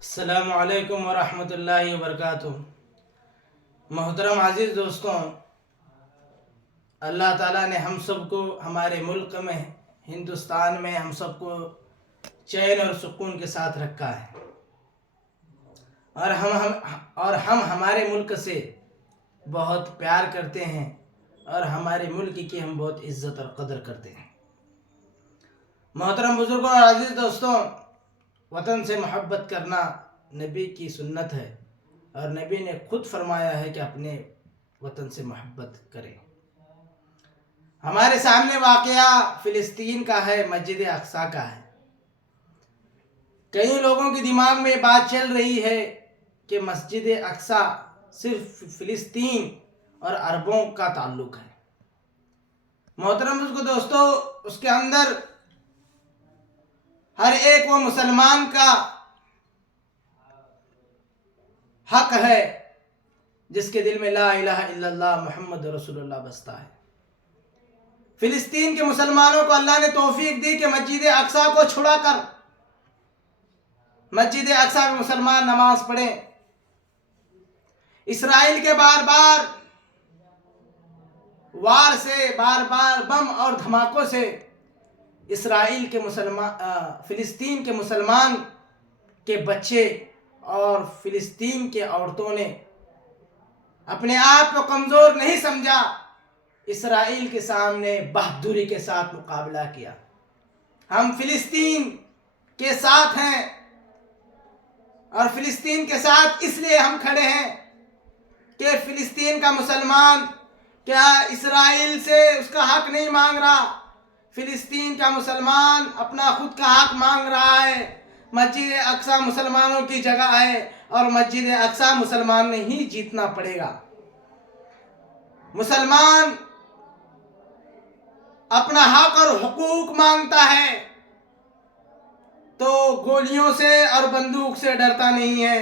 السلام علیکم ورحمۃ اللہ وبرکاتہ۔ محترم عزیز دوستوں، اللہ تعالیٰ نے ہم سب کو ہمارے ملک میں ہندوستان میں ہم سب کو چین اور سکون کے ساتھ رکھا ہے، اور ہم ہمارے ملک سے بہت پیار کرتے ہیں اور ہمارے ملک کی ہم بہت عزت اور قدر کرتے ہیں۔ محترم بزرگوں اور عزیز دوستوں، وطن سے محبت کرنا نبی کی سنت ہے، اور نبی نے خود فرمایا ہے کہ اپنے وطن سے محبت کریں۔ ہمارے سامنے واقعہ فلسطین کا ہے، مسجد اقصیٰ کا ہے۔ کئی لوگوں کے دماغ میں یہ بات چل رہی ہے کہ مسجد اقصیٰ صرف فلسطین اور عربوں کا تعلق ہے۔ محترم دوستو، اس کے اندر ہر ایک وہ مسلمان کا حق ہے جس کے دل میں لا الہ الا اللہ محمد رسول اللہ بستا ہے۔ فلسطین کے مسلمانوں کو اللہ نے توفیق دی کہ مسجد اقصیٰ کو چھڑا کر مسجد اقصیٰ میں مسلمان نماز پڑھیں۔ اسرائیل کے بار بار وار سے، بار بار بم اور دھماکوں سے اسرائیل کے فلسطین کے مسلمان کے بچے اور فلسطین کے عورتوں نے اپنے آپ کو کمزور نہیں سمجھا، اسرائیل کے سامنے بہادری کے ساتھ مقابلہ کیا۔ ہم فلسطین کے ساتھ ہیں، اور فلسطین کے ساتھ اس لیے ہم کھڑے ہیں کہ فلسطین کا مسلمان کیا اسرائیل سے اس کا حق نہیں مانگ رہا؟ فلسطین کا مسلمان اپنا خود کا حق مانگ رہا ہے۔ مسجد اقصیٰ مسلمانوں کی جگہ ہے، اور مسجد اقصیٰ مسلمان نے ہی جیتنا پڑے گا۔ مسلمان اپنا حق اور حقوق مانگتا ہے تو گولیوں سے اور بندوق سے ڈرتا نہیں ہے۔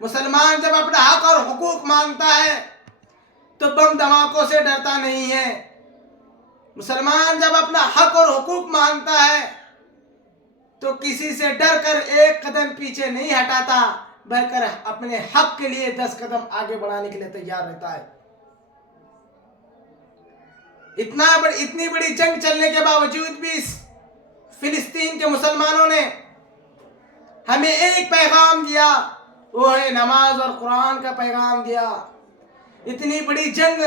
مسلمان جب اپنا حق اور حقوق مانگتا ہے تو بم دھماکوں سے ڈرتا نہیں ہے۔ مسلمان جب اپنا حق اور حقوق مانگتا ہے تو کسی سے ڈر کر ایک قدم پیچھے نہیں ہٹاتا، بلکہ اپنے حق کے لیے 10 قدم آگے بڑھانے کے لیے تیار رہتا ہے۔ اتنی بڑی جنگ چلنے کے باوجود بھی فلسطین کے مسلمانوں نے ہمیں ایک پیغام دیا، وہ ہے نماز اور قرآن کا پیغام دیا۔ اتنی بڑی جنگ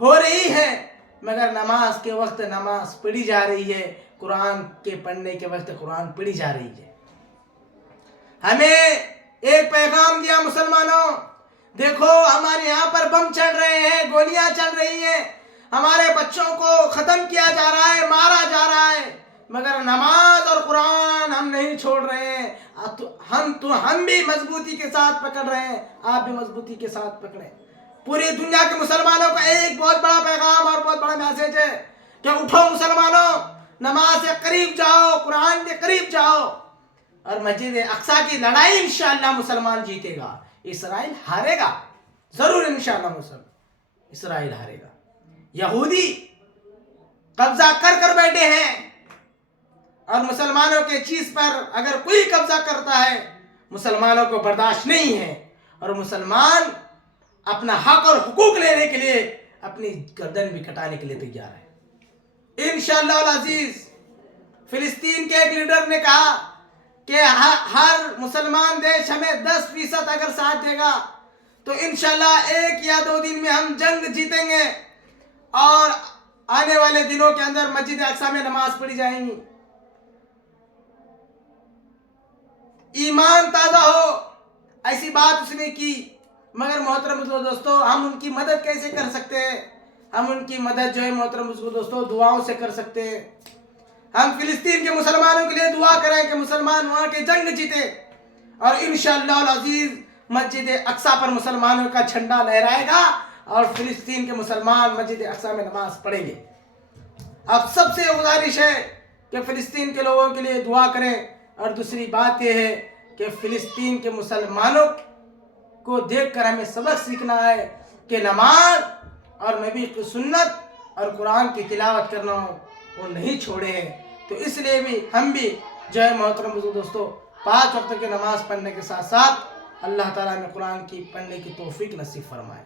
ہو رہی ہے مگر نماز کے وقت نماز پڑھی جا رہی ہے، قرآن کے پڑھنے کے وقت قرآن پڑھی جا رہی ہے۔ ہمیں ایک پیغام دیا، مسلمانوں دیکھو ہمارے یہاں پر بم چل رہے ہیں، گولیاں چل رہی ہیں، ہمارے بچوں کو ختم کیا جا رہا ہے، مارا جا رہا ہے، مگر نماز اور قرآن ہم نہیں چھوڑ رہے ہیں۔ ہم بھی مضبوطی کے ساتھ پکڑ رہے ہیں، آپ بھی مضبوطی کے ساتھ پکڑیں۔ پوری دنیا کے مسلمانوں کا ایک بہت بڑا پیغام اور بہت بڑا میسج ہے کہ اٹھو مسلمانوں، نماز سے قریب جاؤ، قرآن کے قریب جاؤ، اور مسجد اقصیٰ کی لڑائی انشاءاللہ مسلمان جیتے گا۔ اسرائیل ہارے گا ضرور، انشاءاللہ اسرائیل ہارے گا۔ یہودی قبضہ کر بیٹھے ہیں، اور مسلمانوں کے چیز پر اگر کوئی قبضہ کرتا ہے مسلمانوں کو برداشت نہیں ہے، اور مسلمان اپنا حق اور حقوق لینے کے لیے اپنی گردن بھی کٹانے کے لیے تیار ہے انشاءاللہ العزیز۔ فلسطین کے ایک لیڈر نے کہا کہ ہر مسلمان دیش ہمیں 10% اگر ساتھ دے گا تو انشاءاللہ 1 یا 2 دن میں ہم جنگ جیتیں گے، اور آنے والے دنوں کے اندر مسجد اقصیٰ میں نماز پڑھی جائیں گی۔ ایمان تازہ ہو، ایسی بات اس نے کی، مگر محترم دوستو ہم ان کی مدد کیسے کر سکتے ہیں؟ ہم ان کی مدد جو ہے محترم دوستو دعاؤں سے کر سکتے ہیں۔ ہم فلسطین کے مسلمانوں کے لیے دعا کریں کہ مسلمان وہاں کے جنگ جیتے، اور انشاءاللہ العزیز مسجد اقصیٰ پر مسلمانوں کا جھنڈا لہرائے گا، اور فلسطین کے مسلمان مسجد اقصیٰ میں نماز پڑھیں گے۔ اب سب سے گزارش ہے کہ فلسطین کے لوگوں کے لیے دعا کریں، اور دوسری بات یہ ہے کہ فلسطین کے مسلمانوں کو دیکھ کر ہمیں سبق سیکھنا ہے کہ نماز اور نبی کی سنت اور قرآن کی تلاوت کرنا وہ نہیں چھوڑے ہیں۔ تو اس لیے بھی ہم بھی جو ہے محترم دوستو 5 وقت کی نماز پڑھنے کے ساتھ ساتھ اللہ تعالیٰ میں قرآن کی پڑھنے کی توفیق نصیب فرمائے.